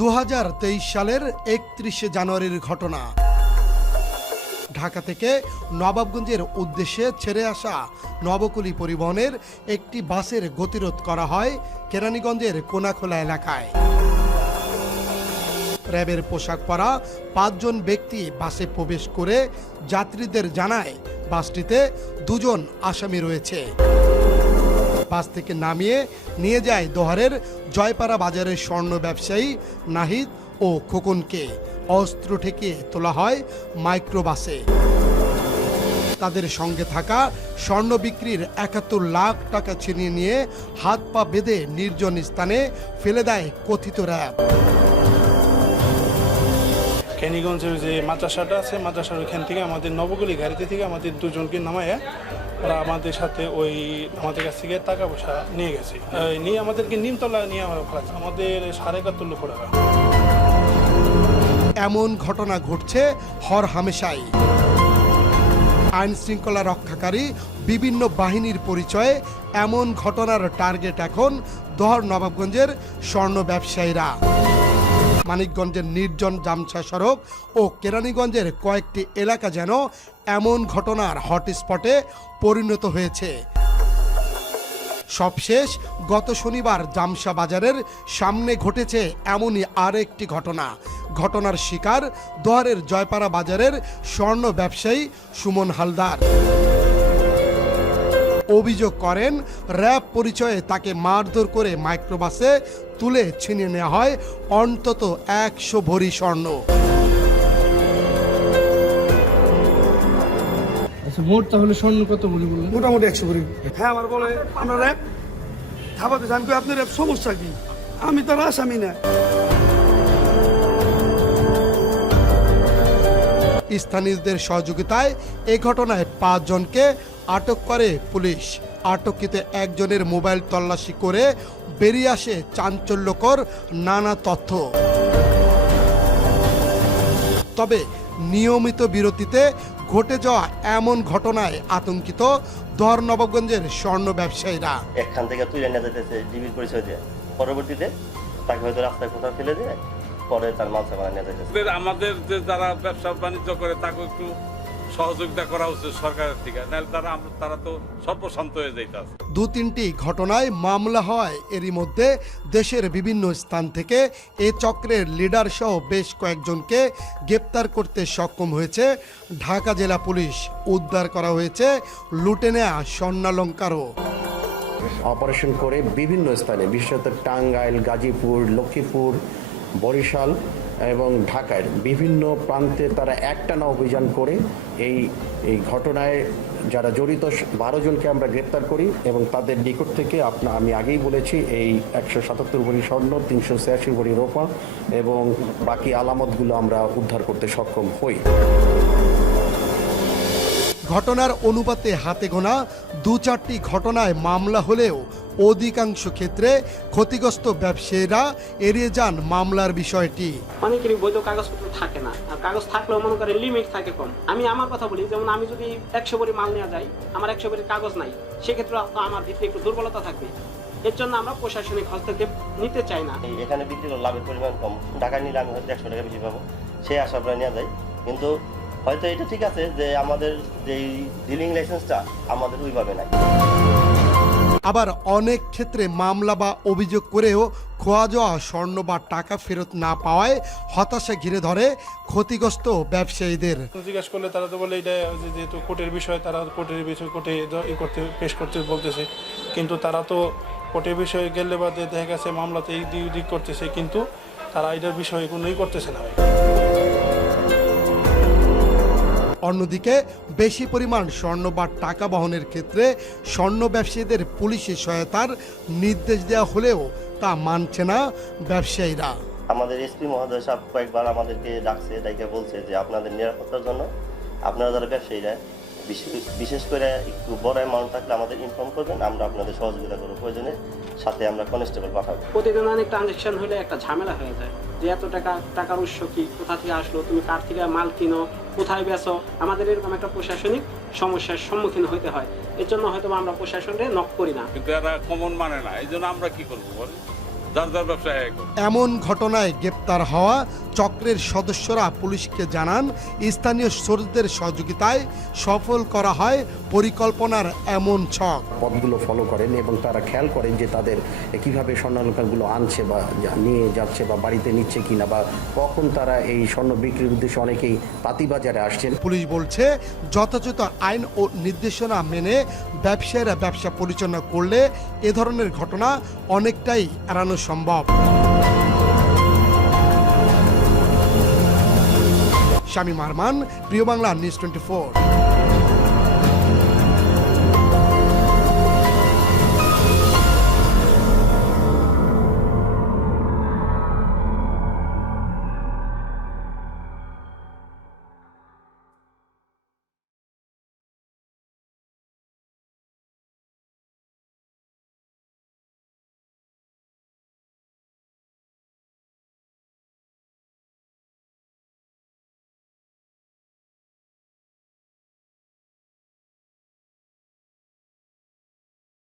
দু হাজার তেইশ সালের একত্রিশে জানুয়ারির ঘটনা। ঢাকা থেকে নবাবগঞ্জের উদ্দেশ্যে ছেড়ে আসা নবকুলি পরিবহনের একটি বাসের গতিরোধ করা হয় কেরানীগঞ্জের কোনাখোলা এলাকায়। র্যাবের পোশাক পরা পাঁচজন ব্যক্তি বাসে প্রবেশ করে যাত্রীদের জানায়, বাসটিতে দুজন আসামি রয়েছে। বাস থেকে নামিয়ে নিয়ে যায় দোহারের জয়পাড়া বাজারের স্বর্ণ ব্যবসায়ী নাহিদ ও খোকনকে। অস্ত্র ঠেকিয়ে তোলা হয় মাইক্রোবাসে। তাদের সঙ্গে থাকা স্বর্ণ বিক্রির একাত্তর লাখ টাকা ছিনিয়ে নিয়ে হাত পা বেঁধে নির্জন স্থানে ফেলে দেয় কথিত র্যাব। ক্যানিগঞ্জের যে মাদ্রাসাটা আছে, মাদ্রাসার ওইখান থেকে আমাদের নবগুলি গাড়িতে থেকে আমাদের দুজনকে নামায় ওরা আমাদের সাথে ওই আমাদের কাছ থেকে টাকা পয়সা নিয়ে গেছে। নিয়ে আমাদেরকে নিমতলা নিয়ে আমরা ফেলাচ্ছে আমাদের সাড়ে একাত্তর লক্ষ টাকা। এমন ঘটনা ঘটছে হর হামেশাই। আইন শৃঙ্খলা রক্ষাকারী বিভিন্ন বাহিনীর পরিচয়ে এমন ঘটনার টার্গেট এখন দহর নবাবগঞ্জের স্বর্ণ ব্যবসায়ীরা। মানিকগঞ্জের নির্জন জামছা সড়ক ও কেরানীগঞ্জের কয়েকটি এলাকা যেন এমন ঘটনার হটস্পটে পরিণত হয়েছে। সবশেষ, গত শনিবার জামসা বাজারের সামনে ঘটেছে এমনই আরেকটি ঘটনা। ঘটনার শিকার দোয়ারের জয়পাড়া বাজারের স্বর্ণ ব্যবসায়ী সুমন হালদার। অভিযোগ করেন র্যাব পরিচয়ে তাকে মারধর করে মাইক্রোবাসে তুলে ছিনিয়ে নেওয়া হয় অন্তত একশো ভরি স্বর্ণ। আচ্ছা মোট তাহলে স্বর্ণ কত বলি বললেন? মোটামুটি একশো করি হ্যাঁ আমার বলে আমরা র্যাব খাবাতে আমি আপনার র্যাব সমস্যা কি? আমি তো আসামি না। স্থানীয়দের সহযোগিতায় এ ঘটনায় পাঁচজনকে আটক করে পুলিশ। আটককৃত একজনের মোবাইল তল্লাশি করে বেরিয়ে আসে চাঞ্চল্যকর নানা তথ্য। তবে নিয়মিত বিরতিতে ঘটে যাওয়া এমন ঘটনায় আতঙ্কিত দর নবাবগঞ্জের স্বর্ণ ব্যবসায়ীরা। একখান থেকে তুলে নিয়ে যেতেছে ডিবির পরিচয় দিয়ে। পরবর্তীতে তাকে হয়তো রাস্তায় কোথাও ফেলে দিয়ে পরে তার মাল সামানা নিয়ে যেতেছে। আমাদের আমাদের যে যারা ব্যবসা বাণিজ্য করে তাকে একটু সহযোগিতা করা উচিত সরকারের থেকে। নাহলে তারা আমরা তারা তো সর্বশান্ত হয়ে যাইতেছে দু তিনটি ঘটনায় মামলা হয়। এরই মধ্যে দেশের বিভিন্ন স্থান থেকে এ চক্রের লিডার সহ বেশ কয়েকজনকে গ্রেপ্তার করতে সক্ষম হয়েছে। ঢাকা জেলা পুলিশ উদ্ধার করা হয়েছে। লুটে নেয়া স্বর্ণালঙ্কারও। অপারেশন করে বিভিন্ন স্থানে। বিশেষত টাঙ্গাইল গাজীপুর লক্ষ্মীপুর বরিশাল এবং ঢাকার বিভিন্ন প্রান্তে তারা একটানা অভিযান করে এই এই ঘটনায় যারা জড়িত, বারো জনকে আমরা গ্রেপ্তার করি এবং তাদের নিকট থেকে আপনা, আমি আগেই বলেছি এই একশো সাতাত্তর ভরি স্বর্ণ, তিনশো ছিয়াশি ভরি রোপা এবং বাকি আলামতগুলো আমরা উদ্ধার করতে সক্ষম হই। ঘটনার অনুপাতে হাতে গোনা দু চারটি ঘটনায় মামলা হলেও অধিকাংশ ক্ষেত্রে ক্ষতিগ্রস্ত ব্যবসায়ীরা এড়িয়ে যান মামলার বিষয়টি। অনেকেরই বৈধ কাগজপত্র থাকে না। আর কাগজ থাকলেও মনে করেন লিমিট থাকে কম। আমি আমার কথা বলি যেমন আমি যদি একশো বড়ি মাল নেওয়া যাই আমার একশো বড়ির কাগজ নাই সেক্ষেত্রে আমার ভিতরে একটু দুর্বলতা থাকবে। এর জন্য আমরা প্রশাসনিক হস্তক্ষেপ নিতে চাই না। এখানে বিক্রি করলে লাভের পরিমাণ কম। ঢাকায় নিলে আমি হয়তো একশো টাকা বেশি পাবো। সেই আশা আমরা নিয়ে যাই। কিন্তু হয়তো এটা ঠিক আছে যে আমাদের যেই ডিলিং লাইসেন্সটা আমাদের ওইভাবে নাই। আবার অনেক ক্ষেত্রে মামলা বা অভিযোগ করেও খোয়া যাওয়া স্বর্ণ বা টাকা ফেরত না পাওয়ায় হতাশা ঘিরে ধরে ক্ষতিগ্রস্ত ব্যবসায়ীদের। জিজ্ঞেস করলে তারা তো বলে এটা যেহেতু কোর্টের বিষয়, তারা কোর্টের বিষয়, কোর্টে করতে, পেশ করতে বলতেছে। কিন্তু তারা তো কোর্টের বিষয়ে গেলে বাদে দেখা গেছে মামলাতে এই দিক করতেছে, কিন্তু তারা এটার বিষয়ে কোনোই করতেছে না। অন্যদিকে বেশি পরিমাণ স্বর্ণ বা টাকা বহনের ক্ষেত্রে স্বর্ণ ব্যবসায়ীদের পুলিশের সহায়তার নির্দেশ দেওয়া হলেও তা মানছে না ব্যবসায়ীরা। আমাদের এসপি মহোদয় সাহেব কয়েকবার আমাদেরকে ডাকছে ডাইকে বলছে যে আপনাদের নিরাপত্তার জন্য আপনারা যারা ব্যবসায়ীরা বিশেষ- করে একটু বড় অ্যামাউন্ট থাকলে আমাদের ইনফর্ম করবেন, আমরা আপনাদের সহযোগিতা করব। প্রয়োজনে সাথে আমরা কনস্টেবল পাঠাবো। প্রতিদিন অনেক ট্রানজেকশন হলে একটা ঝামেলা হয়ে যায় যে এত টাকা টাকার উৎস কি কোথা থেকে আসলো তুমি কার থেকে মাল কিনো কোথায় বেছো আমাদের এরকম একটা প্রশাসনিক সমস্যার সম্মুখীন হতে হয়। এর জন্য হয়তো আমরা প্রশাসনে নক করি না। কিন্তু এরা কমন মানে না এই জন্য আমরা কি করব বল? যার যার ব্যবসা এক এমন ঘটনায় গ্রেপ্তার হওয়া চক্রের সদস্যরা পুলিশকে জানান স্থানীয় সোর্সদের সহযোগিতায় সফল করা হয় পরিকল্পনার এমন ছক। পথগুলো ফলো করেন এবং তারা খেয়াল করেন যে তাদের কীভাবে স্বর্ণালঙ্কারগুলো আনছে বা নিয়ে যাচ্ছে বা বাড়িতে নিচ্ছে কিনা বা কখন তারা এই স্বর্ণ বিক্রির উদ্দেশ্যে অনেকেই তাঁতিবাজারে আসছেন। পুলিশ বলছে যথাযথ আইন ও নির্দেশনা মেনে ব্যবসায়ীরা ব্যবসা পরিচালনা করলে এ ধরনের ঘটনা অনেকটাই এড়ানো সম্ভব। শামীম আরমান প্রিয় বাংলা নিউজ টোয়েন্টি